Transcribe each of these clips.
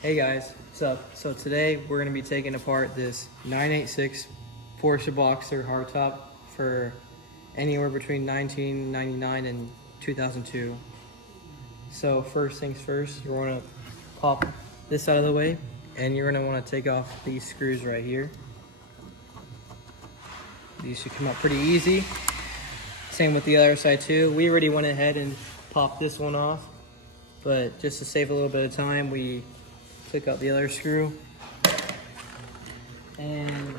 Hey guys, what's up? So today we're going to be taking apart this 986 Porsche Boxer hardtop for anywhere between 1999 and 2002. So first things first, you're going to pop this out of the way and you're going to want to take off these screws right here. These should come out pretty easy. Same with the other side too. We already went ahead and popped this one off, but just to save a little bit of time, we took out the other screw. And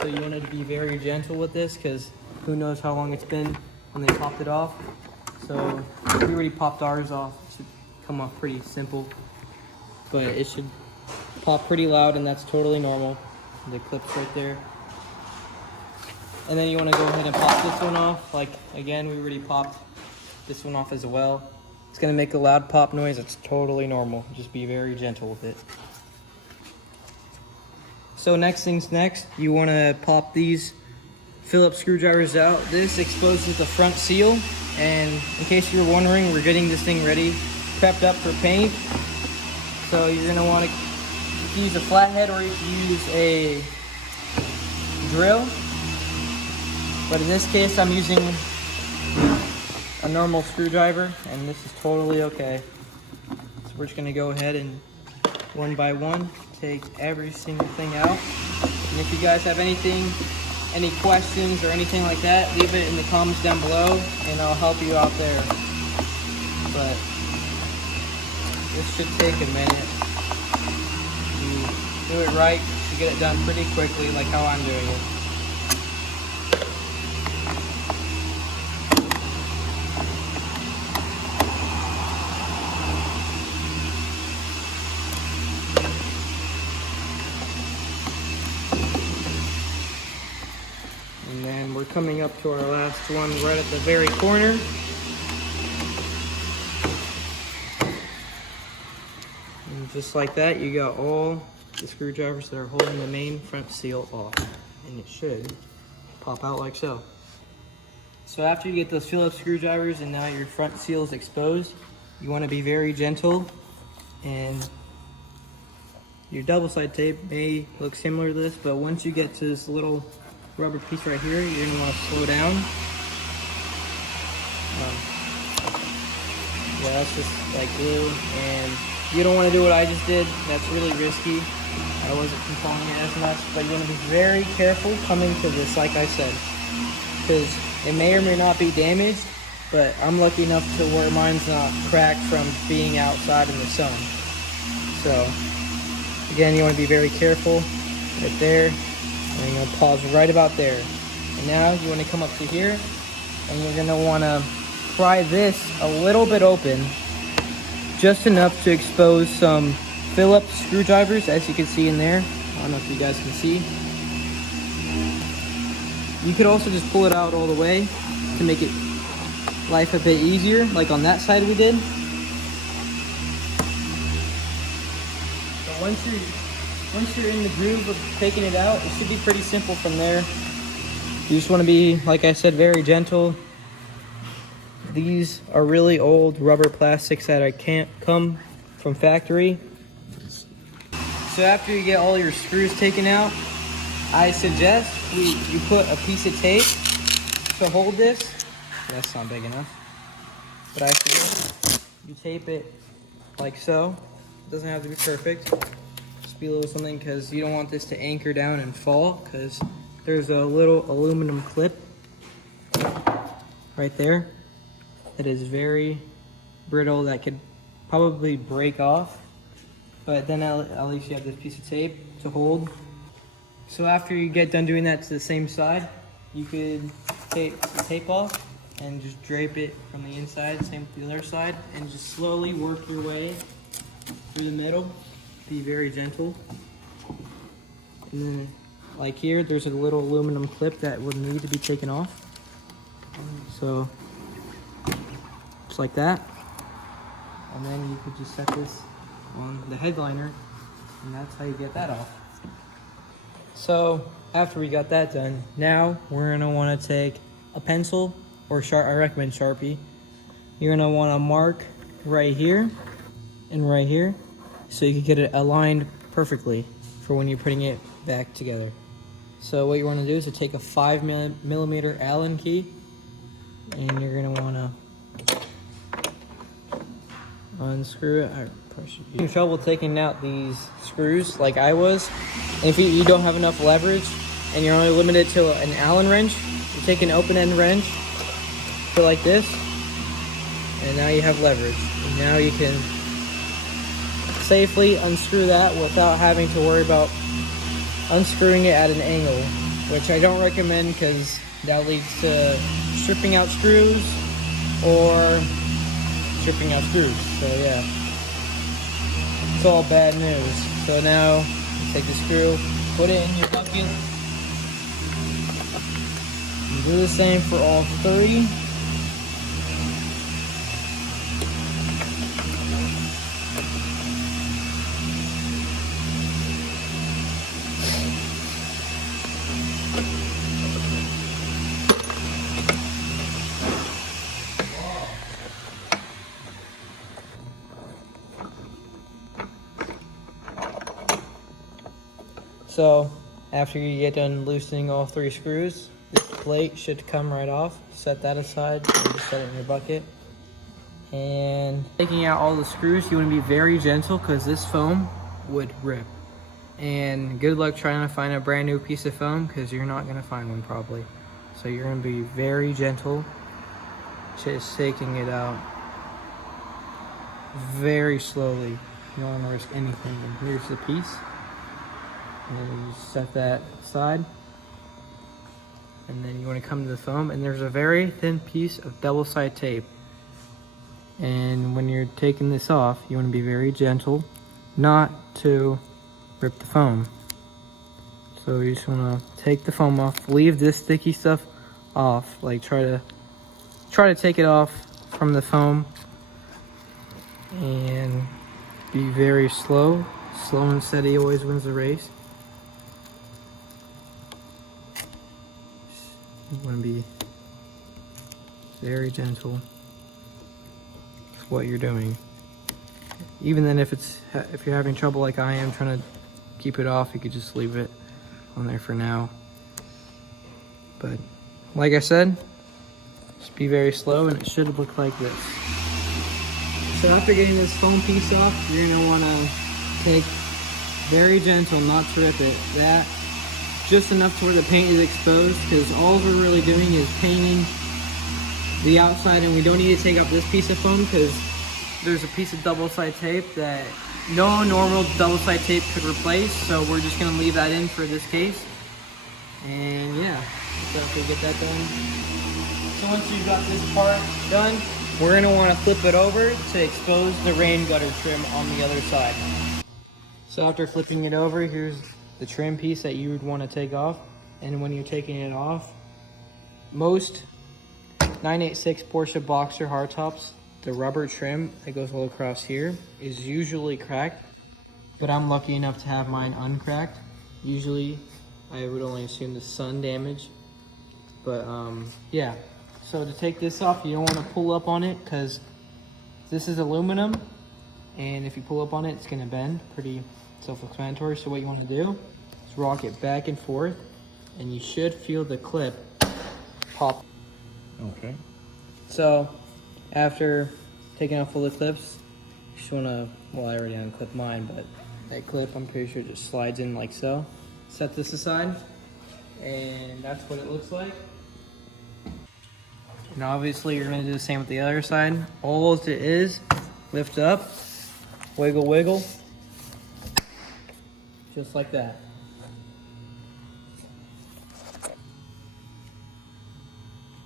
so you want to be very gentle with this because who knows how long it's been when they popped it off. So we already popped ours off. It should come off pretty simple, but it should pop pretty loud, and that's totally normal. The clip's right there. And then you want to go ahead and pop this one off. Like, again, we already popped this one off as well. It's going to make a loud pop noise. It's totally normal. Just be very gentle with it. So next things next, you want to pop these Phillips screwdrivers out. This exposes the front seal. And in case you were wondering, we're getting this thing ready, prepped up for paint. So you're going to want to use a flathead, or you can use a drill. But in this case, I'm using a normal screwdriver, and this is totally okay. So we're just gonna go ahead and one by one take every single thing out. And if you guys have any questions or anything like that, leave it in the comments down below and I'll help you out there. But this should take a minute. You do it right, you get it done pretty quickly, like how I'm doing it. And then we're coming up to our last one right at the very corner. And just like that, you got all the screwdrivers that are holding the main front seal off. And it should pop out like so. So after you get those Phillips screwdrivers and now your front seal is exposed, you want to be very gentle, and your double side tape may look similar to this, but once you get to this little rubber piece right here, you're going to want to slow down. Yeah, that's just like glue, and you don't want to do what I just did. That's really risky. I wasn't controlling it as much, but you want to be very careful coming to this, like I said, because it may or may not be damaged, but I'm lucky enough to where mine's not cracked from being outside in the sun. So again, you want to be very careful right there. And you're going to pause right about there. And now you want to come up to here, and you're going to want to pry this a little bit open, just enough to expose some Phillips screwdrivers, as you can see in there. I don't know if you guys can see. You could also just pull it out all the way to make it life a bit easier, like on that side we did. But once you're in the groove of taking it out, it should be pretty simple from there. You just want to be, like I said, very gentle. These are really old rubber plastics that I can't come from factory. So after you get all your screws taken out, I suggest you put a piece of tape to hold this. That's not big enough. But I suggest you tape it like so. It doesn't have to be perfect. Be a little something, because you don't want this to anchor down and fall, because there's a little aluminum clip right there that is very brittle that could probably break off, but then at least you have this piece of tape to hold. So after you get done doing that to the same side, you could take the tape off and just drape it from the inside, same with the other side, and just slowly work your way through the middle. Be very gentle. And then like here, there's a little aluminum clip that would need to be taken off. So just like that. And then you could just set this on the headliner, and that's how you get that off. So after we got that done, now we're gonna want to take a pencil, or I recommend Sharpie. You're gonna want to mark right here and right here. so you can get it aligned perfectly for when you're putting it back together. So what you want to do is to take a 5mm Allen key, and you're going to want to unscrew it. If you're in trouble taking out these screws like I was, and if you don't have enough leverage and you're only limited to an Allen wrench, you take an open end wrench, put it like this, and now you have leverage. And now you can safely unscrew that without having to worry about unscrewing it at an angle, which I don't recommend because that leads to stripping out screws or stripping out screws. So yeah, it's all bad news. So now you take the screw, put it in your bucket, and do the same for all three. So after you get done loosening all three screws, this plate should come right off. Set that aside, and just set it in your bucket. And taking out all the screws, you want to be very gentle because this foam would rip. And good luck trying to find a brand new piece of foam because you're not going to find one probably. So you're going to be very gentle, just taking it out very slowly. You don't want to risk anything. And here's the piece. And then you set that aside, and then you want to come to the foam, and there's a very thin piece of double-sided tape, and when you're taking this off, you want to be very gentle not to rip the foam. So you just want to take the foam off, leave this sticky stuff off, like try to take it off from the foam, and be very slow and steady always wins the race. You want to be very gentle with what you're doing. Even then, if you're having trouble like I am trying to keep it off, you could just leave it on there for now. But like I said, just be very slow, and it should look like this. So after getting this foam piece off, you're going to want to take very gentle, not to rip it. That just enough to where the paint is exposed, because all we're really doing is painting the outside, and we don't need to take off this piece of foam because there's a piece of double-sided tape that no normal double-sided tape could replace, so we're just going to leave that in for this case. And yeah, so after we get that done, so once you've got this part done, we're going to want to flip it over to expose the rain gutter trim on the other side. So after flipping it over, here's the trim piece that you would want to take off. And when you're taking it off, most 986 Porsche Boxer hardtops, the rubber trim that goes all across here is usually cracked, but I'm lucky enough to have mine uncracked. Usually I would only assume the sun damage, but yeah. So to take this off, you don't want to pull up on it because this is aluminum, and if you pull up on it, it's going to bend. Pretty self-explanatory. So what you want to do is rock it back and forth, and you should feel the clip pop. Okay. So after taking off all the clips, you just want to, well, I already unclipped mine, but that clip I'm pretty sure just slides in like so. Set this aside, and that's what it looks like. And obviously you're going to do the same with the other side. All it is, lift up, wiggle, wiggle, just like that.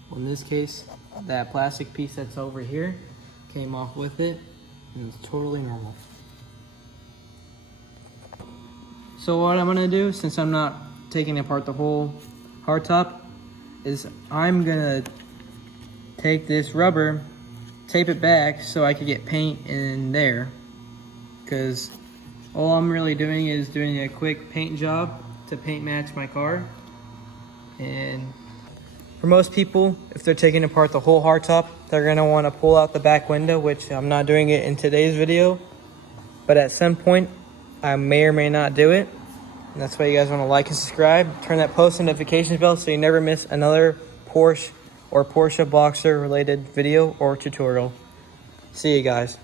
Well, in this case, that plastic piece that's over here came off with it, and it's totally normal. So what I'm gonna do, since I'm not taking apart the whole hardtop, is I'm gonna take this rubber, tape it back so I can get paint in there, because all I'm really doing is doing a quick paint job to paint match my car. And for most people, if they're taking apart the whole hardtop, they're gonna wanna pull out the back window, which I'm not doing it in today's video. but at some point I may or may not do it. And that's why you guys want to like and subscribe. Turn that post notifications bell so you never miss another Porsche or Porsche Boxster related video or tutorial. See you guys.